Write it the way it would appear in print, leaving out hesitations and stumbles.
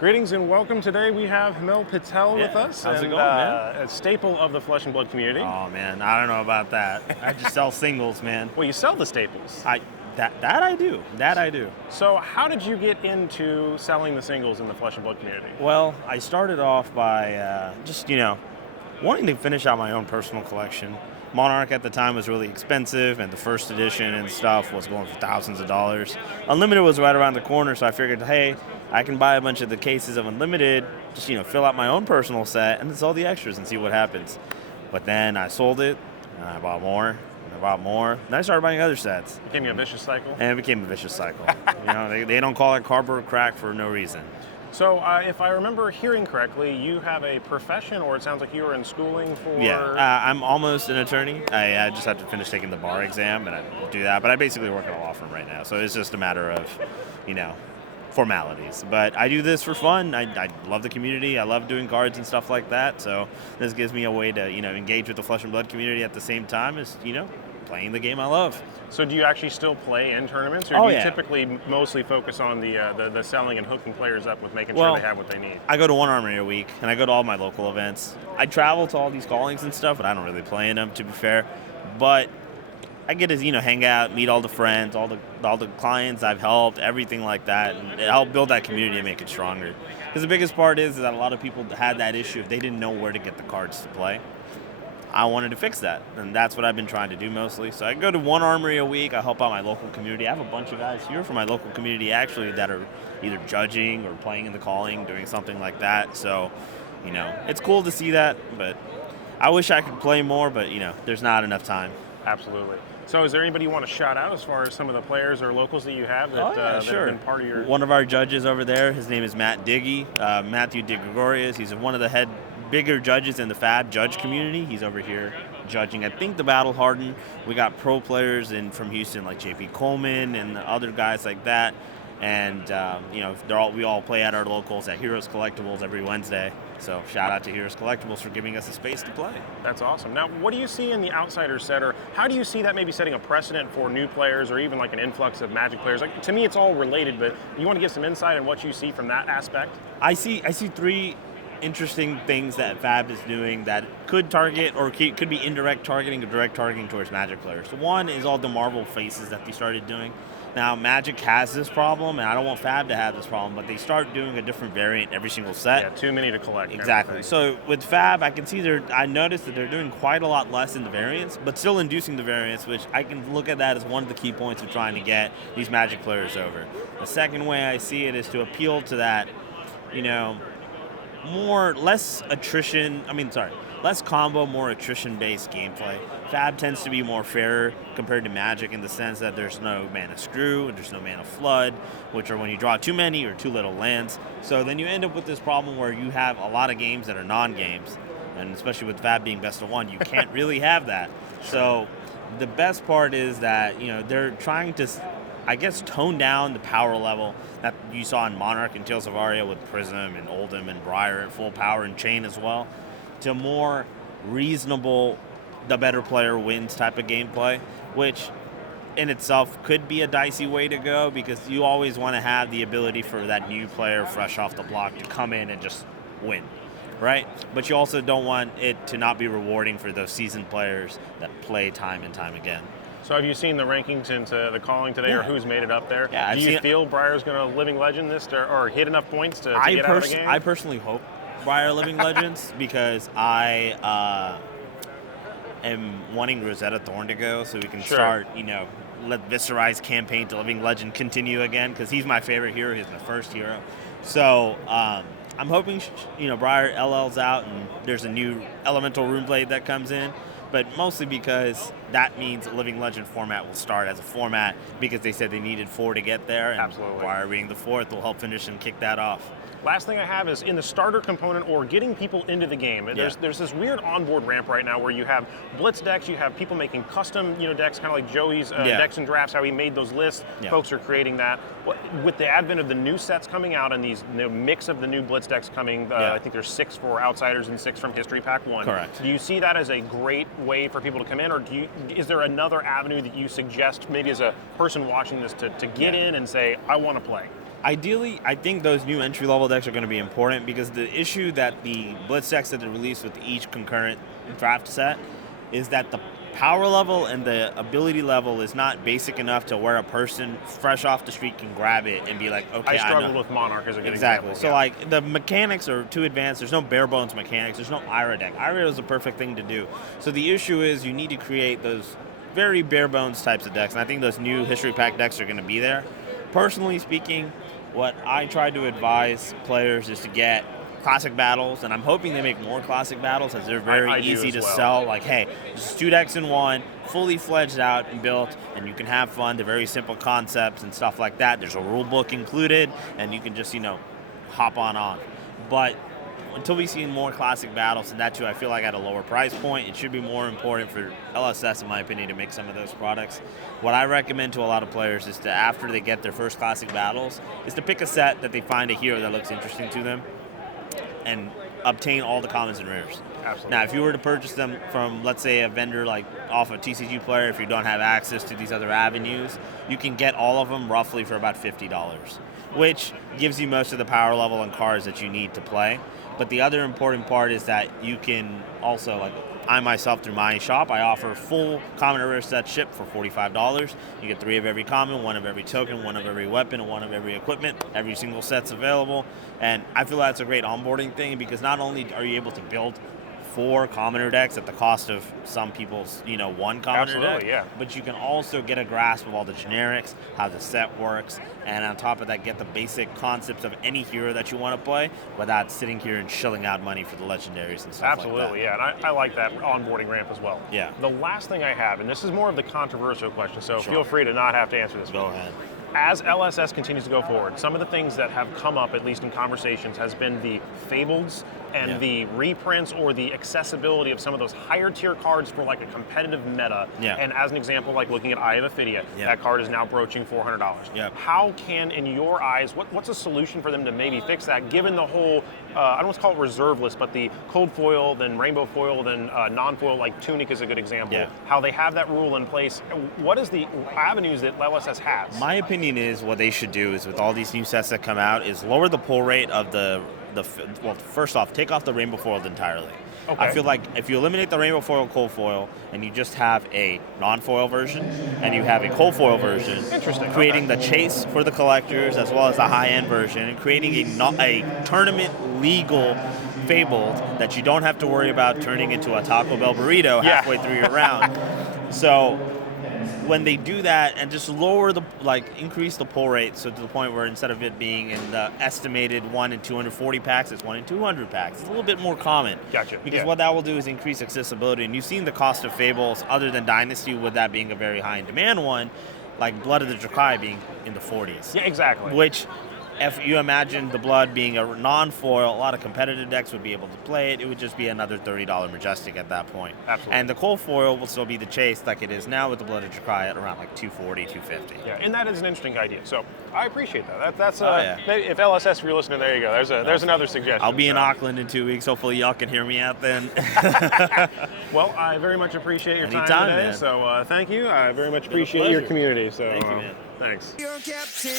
Greetings and welcome. Today we have Hemal Patel with us. How's it going, man? A staple of the Flesh and Blood community. Oh man, I don't know about that. I just sell singles, man. Well, you sell the staples. That I do. That I do. So how did you get into selling the singles in the Flesh and Blood community? Well, I started off by just wanting to finish out my own personal collection. Monarch at the time was really expensive, and the first edition and stuff was going for thousands of dollars. Unlimited was right around the corner, so I figured, hey, I can buy a bunch of the cases of Unlimited, just fill out my own personal set, and then sell the extras and see what happens. But then I sold it, and I bought more, and I bought more, and I started buying other sets. Became a vicious cycle? And it became a vicious cycle. They don't call it cardboard crack for no reason. So if I remember hearing correctly, you have a profession, or it sounds like you were in schooling for... Yeah, I'm almost an attorney. I just have to finish taking the bar exam, and I do that. But I basically work at a law firm right now, so it's just a matter of, formalities. But I do this for fun. I love the community. I love doing cards and stuff like that. So this gives me a way to, engage with the Flesh and Blood community at the same time as, playing the game I love. So do you actually still play in tournaments, or do you yeah. typically mostly focus on the selling and hooking players up with making sure they have what they need? I go to one armory a week, and I go to all my local events. I travel to all these callings and stuff, but I don't really play in them, to be fair. But I get to hang out, meet all the friends, all the clients I've helped, everything like that, and help build that community and make it stronger. Because the biggest part is that a lot of people had that issue if they didn't know where to get the cards to play. I wanted to fix that, and that's what I've been trying to do mostly. So I go to one armory a week. I help out my local community. I have a bunch of guys here from my local community actually that are either judging or playing in the calling, doing something like that. So, it's cool to see that, but I wish I could play more, but, there's not enough time. Absolutely. So is there anybody you want to shout out as far as some of the players or locals that you have that, sure. that have been part of your... One of our judges over there, his name is Matthew DeGregorius. He's one of the bigger judges in the Fab judge community. He's over here judging, I think, the Battle Hardened. We got pro players from Houston like JP Coleman and other guys like that. And, we all play at our locals at Heroes Collectibles every Wednesday. So shout out to Heroes Collectibles for giving us a space to play. That's awesome. Now, what do you see in the outsider set, or how do you see that maybe setting a precedent for new players or even like an influx of Magic players? Like, to me, it's all related, but you want to give some insight on what you see from that aspect? I see three interesting things that Fab is doing that could target or could be indirect targeting or direct targeting towards Magic players. One is all the Marvel faces that they started doing. Now, Magic has this problem, and I don't want Fab to have this problem, but they start doing a different variant every single set. Yeah, too many to collect. Exactly. So with Fab, I can see I noticed that they're doing quite a lot less in the variants, but still inducing the variants, which I can look at that as one of the key points of trying to get these Magic players over. The second way I see it is to appeal to that, less combo, more attrition-based gameplay. Fab tends to be more fairer compared to Magic in the sense that there's no mana screw and there's no mana flood, which are when you draw too many or too little lands. So then you end up with this problem where you have a lot of games that are non-games, and especially with Fab being best of one, you can't really have that. So the best part is that they're trying to, I guess, tone down the power level that you saw in Monarch and Tales of Aria with Prism and Oldhim and Briar at full power and Chain as well, to more reasonable, the better player wins type of gameplay, which in itself could be a dicey way to go because you always want to have the ability for that new player fresh off the block to come in and just win, right? But you also don't want it to not be rewarding for those seasoned players that play time and time again. So have you seen the rankings into the calling today, or who's made it up there? Yeah, Do you feel Briar's going to living legend this or hit enough points to get out of the game? I personally hope Briar Living Legends because I am wanting Rosetta Thorn to go so we can start, let Viscerai's campaign to Living Legend continue again because he's my favorite hero. He's my first hero. So I'm hoping, Briar LL's out and there's a new Elemental Runeblade that comes in. But mostly because that means the Living Legend format will start as a format because they said they needed 4 to get there. And Absolutely. Briar being the 4th will help finish and kick that off. Last thing I have is in the starter component or getting people into the game. There's this weird onboard ramp right now where you have blitz decks, you have people making custom decks, kind of like Joey's decks and drafts, how he made those lists. Yeah. Folks are creating that. With the advent of the new sets coming out and these mix of the new blitz decks coming, I think there's 6 for Outsiders and 6 from History Pack 1. Correct. Do you see that as a great way for people to come in, or is there another avenue that you suggest maybe as a person watching this to get in and say, I want to play? Ideally, I think those new entry-level decks are going to be important because the issue that the Blitz decks that they release with each concurrent draft set is that the power level and the ability level is not basic enough to where a person fresh off the street can grab it and be like, okay, I struggled with Monarch as a good example. So, like, the mechanics are too advanced. There's no bare-bones mechanics. There's no Ira deck. Ira is the perfect thing to do. So the issue is you need to create those very bare-bones types of decks, and I think those new History Pack decks are going to be there. Personally speaking, what I try to advise players is to get classic battles, and I'm hoping they make more classic battles as they're very easy to sell. Like, hey, just 2 decks in one, fully fledged out and built, and you can have fun. They're very simple concepts and stuff like that. There's a rule book included, and you can just, hop on. But until we see more classic battles, and that too, I feel like at a lower price point, it should be more important for LSS, in my opinion, to make some of those products. What I recommend to a lot of players is to, after they get their first classic battles, is to pick a set that they find a hero that looks interesting to them and obtain all the commons and rares. Absolutely. Now, if you were to purchase them from, let's say, a vendor like off a TCG player, if you don't have access to these other avenues, you can get all of them roughly for about $50, which gives you most of the power level and cards that you need to play. But the other important part is that you can also, like, I myself, through my shop, I offer full common and rare sets shipped for $45. You get 3 of every common, 1 of every token, 1 of every weapon, and 1 of every equipment. Every single set's available. And I feel that's a great onboarding thing because not only are you able to build 4 commoner decks at the cost of some people's, 1 commoner deck. Yeah. But you can also get a grasp of all the generics, how the set works, and on top of that, get the basic concepts of any hero that you want to play without sitting here and shelling out money for the legendaries and stuff Absolutely, like that. Yeah, and I like that onboarding ramp as well. Yeah. The last thing I have, and this is more of the controversial question, so Sure. feel free to not have to answer this. Go ahead. As LSS continues to go forward, some of the things that have come up, at least in conversations, has been the fables and the reprints or the accessibility of some of those higher tier cards for like a competitive meta. Yeah. And as an example, like looking at Eye of Ophidia, that card is now broaching $400. Yeah. How can, in your eyes, what's a solution for them to maybe fix that, given the whole, I don't want to call it reserve list, but the cold foil, then rainbow foil, then non-foil, like Tunic is a good example, how they have that rule in place. What is the avenues that LSS has? My opinion is what they should do is with all these new sets that come out is lower the pull rate of well, first off, take off the rainbow foil entirely. Okay. I feel like if you eliminate the rainbow foil, cold foil, and you just have a non-foil version and you have a cold foil version, creating the chase for the collectors as well as the high-end version, and creating a tournament legal Fabled that you don't have to worry about turning into a Taco Bell burrito halfway through your round. So when they do that and just increase the pull rate, so to the point where instead of it being in the estimated 1 in 240 packs, it's 1 in 200 packs. It's a little bit more common. Gotcha. Because what that will do is increase accessibility. And you've seen the cost of Fables, other than Dynasty, with that being a very high in demand one, like Blood of the Drakai being in the 40s. Yeah, exactly. Which, if you imagine the Blood being a non-foil, a lot of competitive decks would be able to play it. It would just be another $30 Majestic at that point. Absolutely. And the cold foil will still be the chase like it is now with the Blood of Drakai at around like $240, $250. Yeah, and that is an interesting idea. So I appreciate that. That's maybe if LSS, if you're listening, there you go. There's another suggestion. I'll be in Auckland in 2 weeks. Hopefully y'all can hear me out then. Well, I very much appreciate your time today. Man. So thank you. I very much appreciate your community. So thank you, man. Thanks. Your captain.